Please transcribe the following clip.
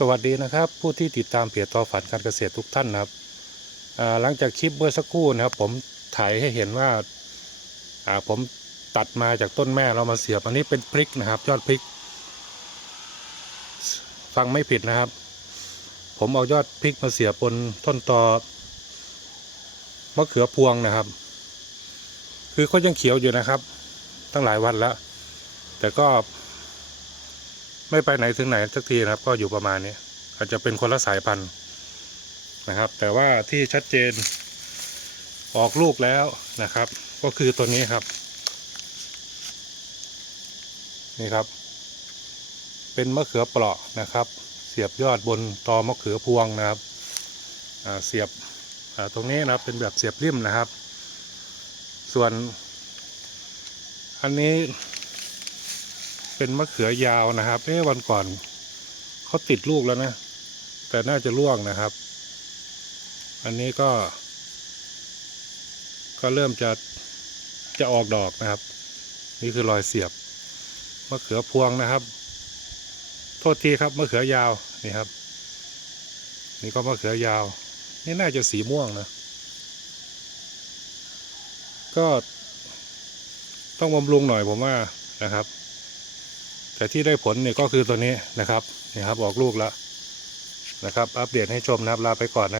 สวัสดีนะครับ ผู้ที่ติดตามเพจต่อฝันการเกษตรทุกท่านนะครับหลังจากคลิปเมื่อสักครู่นะครับ ผมถ่ายให้เห็นว่าผมตัดมาจากต้นแม่เรามาเสียบอันนี้เป็นพริกนะครับ ยอดพริก ฟังไม่ผิดนะครับ ผมเอายอดพริกมาเสียบบนต้นตอมะเขือพวงนะครับ คือเขายังเขียวอยู่นะครับ ตั้งหลายวันแล้ว แต่ก็ ไม่ไปไหนถึงไหนสักทีนะครับ ก็อยู่ประมาณนี้อาจจะเป็นคนละสายพันธุ์นะครับ แต่ว่าที่ชัดเจนออกลูกแล้วนะครับ ก็คือตัวนี้ครับ นี่ครับ เป็นมะเขือเปราะนะครับ เสียบยอดบนตอมะเขือพวงนะครับเสียบตรงนี้นะครับเป็นแบบเสียบริมนะครับ ส่วนอันนี้ เป็นมะเขือยาวนะครับ เอ๊ะวันก่อนเขาติดลูกแล้วนะ แต่น่าจะร่วงนะครับ อันนี้ก็ ก็เริ่มจะจะออกดอกนะครับ นี่คือรอยเสียบมะเขือพวงนะครับ โทษทีครับมะเขือยาวนี่ครับ นี่ก็มะเขือยาว นี่น่าจะสีม่วงนะ ก็ต้องบำรุงหน่อยผมว่านะครับ แต่ที่ได้ผลเนี่ยก็คือตัวนี้นะครับนี่ครับออกลูกแล้วนะครับ อัปเดตให้ชมนะครับลาไปก่อนนะ